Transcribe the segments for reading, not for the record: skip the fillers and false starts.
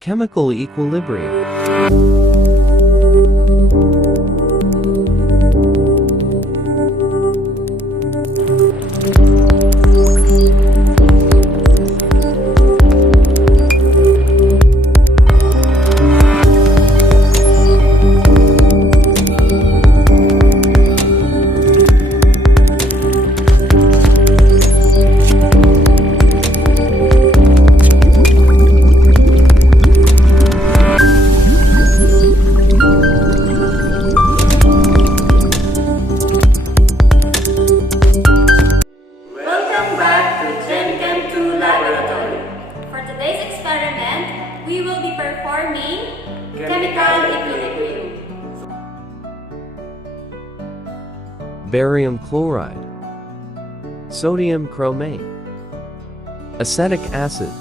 Chemical equilibrium. Welcome back to GenChem 2 Laboratory. For today's experiment, we will be performing chemical equilibrium. Barium chloride. Sodium chromate. Acetic acid.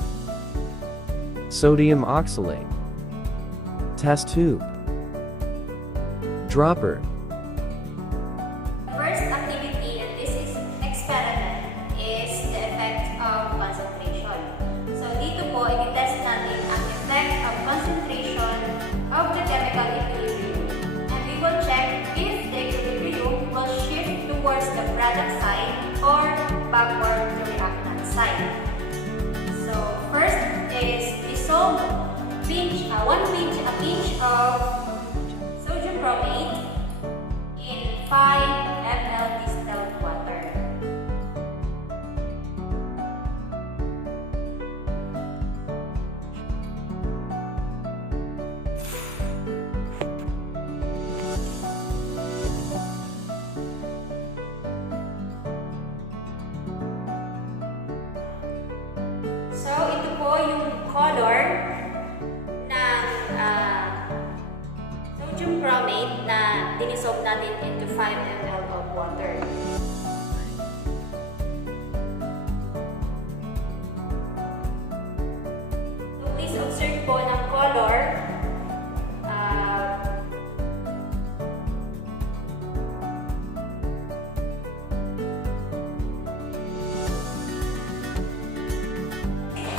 Sodium oxalate. Test tube. Dropper. First activity in this experiment is the effect of concentration. So dito po, i-test natin ang effect of concentration of the chemical equilibrium. And we will check if the equilibrium will shift towards the product side or backward to reactant side. So first is dissolve a pinch of sodium bromate in 5 ml distilled water. So, ito po yung color ng sodium bromate na dinisolve natin into 5 ml of water. So, please observe po ng color.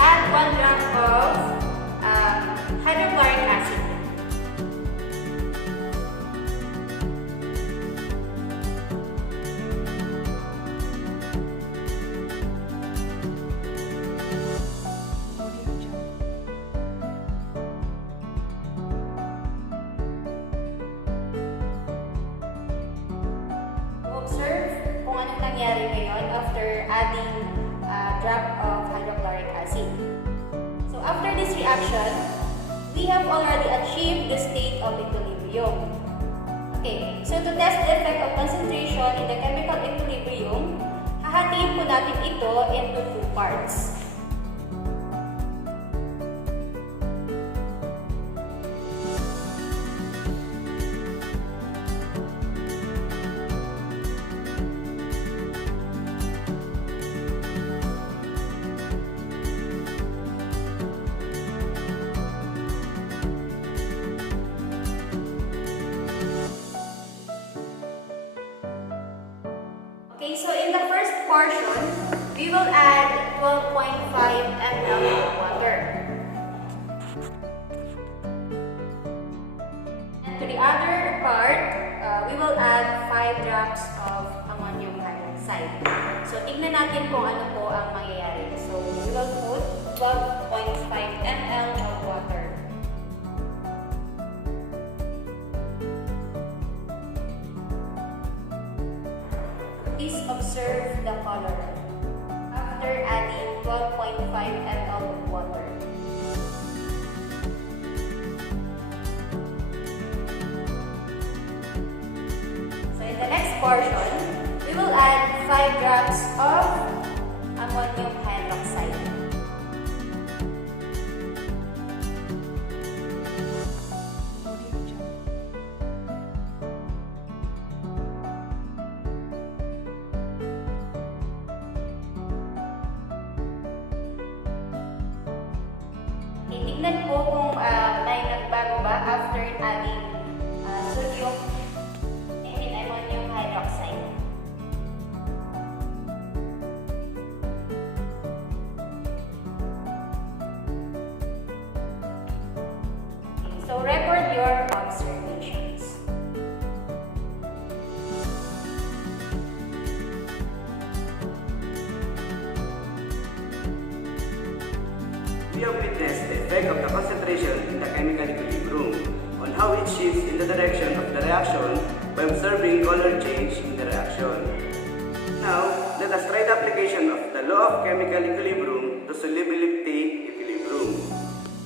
Add 1 gram of hydrochloric acid. Observe kung anong nangyari ngayon after adding a drop of hydrochloric acid. So after this reaction, we have already achieved the state of equilibrium. Okay, so to test the effect of concentration in the chemical equilibrium, hahatiin po natin ito into 2 parts. Okay, so in the first portion, we will add 12.5 ml of water. And to the other part, we will add 5 drops of ammonium hydroxide. So tignan natin kung ano po ang mangyayari. So we will put 12.5 ml of water. Please observe the color after adding 12.5 ml of water. So in the next portion, we will add 5 drops of ammonium hydroxide. Tignan po kung may nagbago ba after adding sodium and ammonium hydroxide. effect of the concentration in the chemical equilibrium on how it shifts in the direction of the reaction by observing color change in the reaction. Now, let us try the application of the law of chemical equilibrium to solubility equilibrium.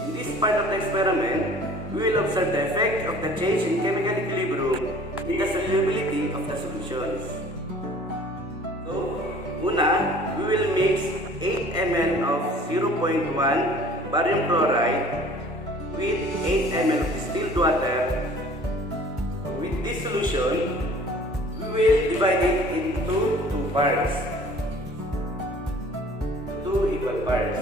In this part of the experiment, we will observe the effect of the change in chemical equilibrium in the solubility of the solutions. So, una, we will mix 8 ml of 0.1 barium chloride with 8 ml of distilled water. With this solution, we will divide it into two parts, two equal parts.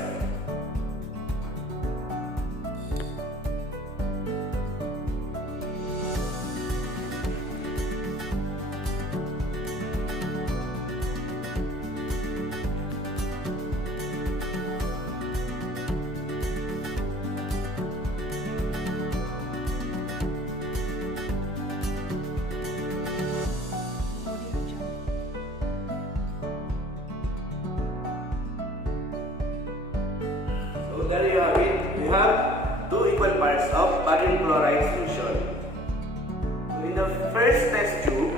So there you have it. We have two equal parts of barium chloride solution. So in the first test tube,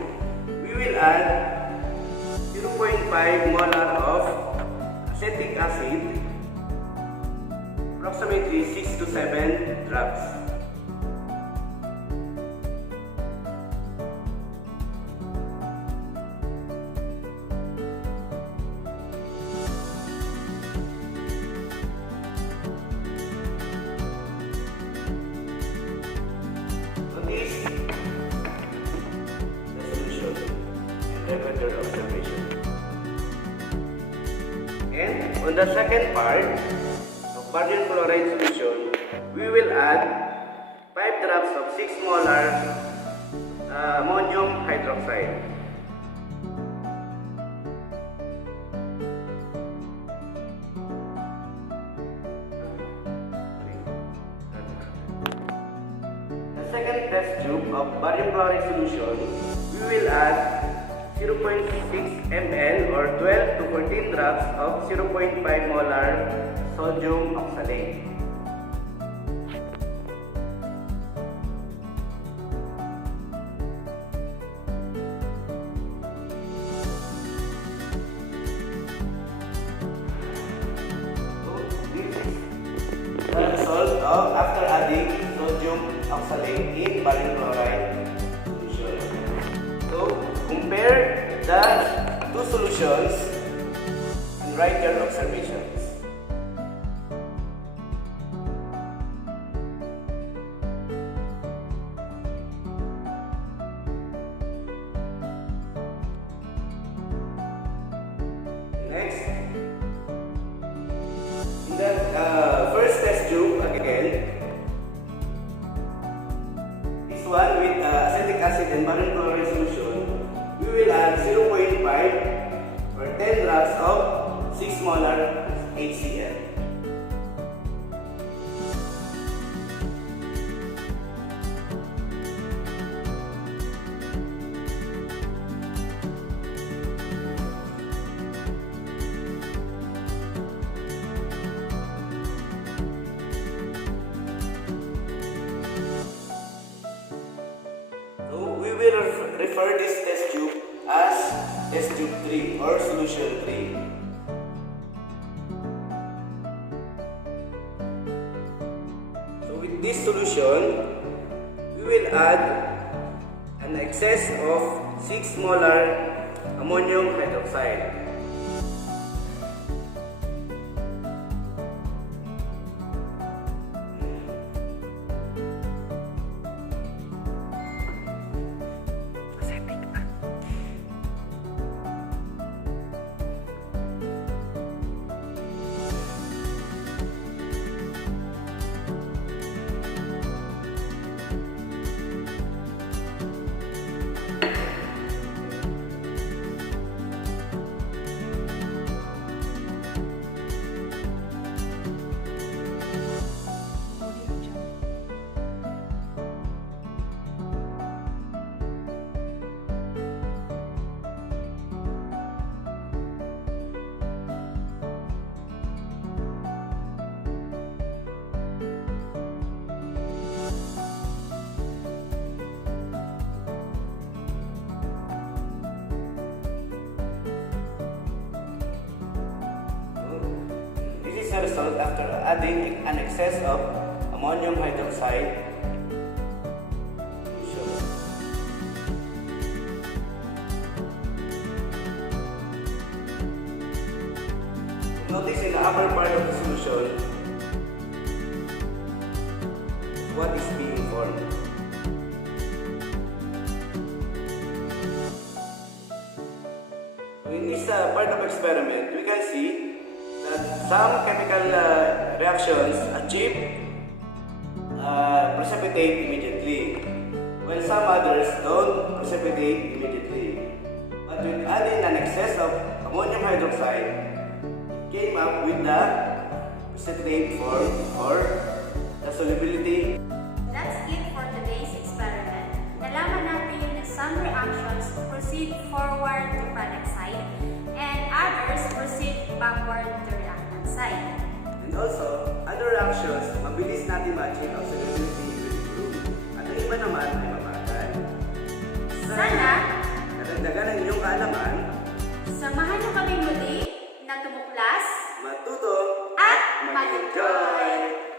we will add 0.5 molar of acetic acid, approximately 6 to 7 drops. Observation. And on the second part of barium chloride solution, we will add 5 drops of 6 molar ammonium hydroxide. The second test tube of barium chloride solution, we will add 0.6 ml or 12 to 14 drops of 0.5 molar sodium oxalate. So this is the result of after adding sodium oxalate in barium chloride solution. So compare the two solutions and write your observations. Next, in the first test tube again, this one with acetic acid and barium chloride solution, we will add 0.5 or 10 drops of 6 molar HCl. So we will refer this test tube as test tube 3 or solution 3. So with this solution, we will add an excess of 6 molar ammonium hydroxide. result after adding an excess of ammonium hydroxide. Notice in the upper part of the solution what is being formed. In this part of experiment, we can see that some chemical reactions achieve precipitate immediately, while some others don't precipitate immediately. But with adding an excess of ammonium hydroxide, came up with the precipitate form or the solubility. That's it for today's experiment. Nalaman natin na some reactions proceed forward to product side and others proceed backward to reactant side. And also, other reactions, mabilis natin ma-achieve ang solubility equilibrium. At ang iba naman ay mabagal. Sana, Nadagdagan ang inyong kaalaman, samahan niyo kami muli na tumuklas matuto at mag-enjoy!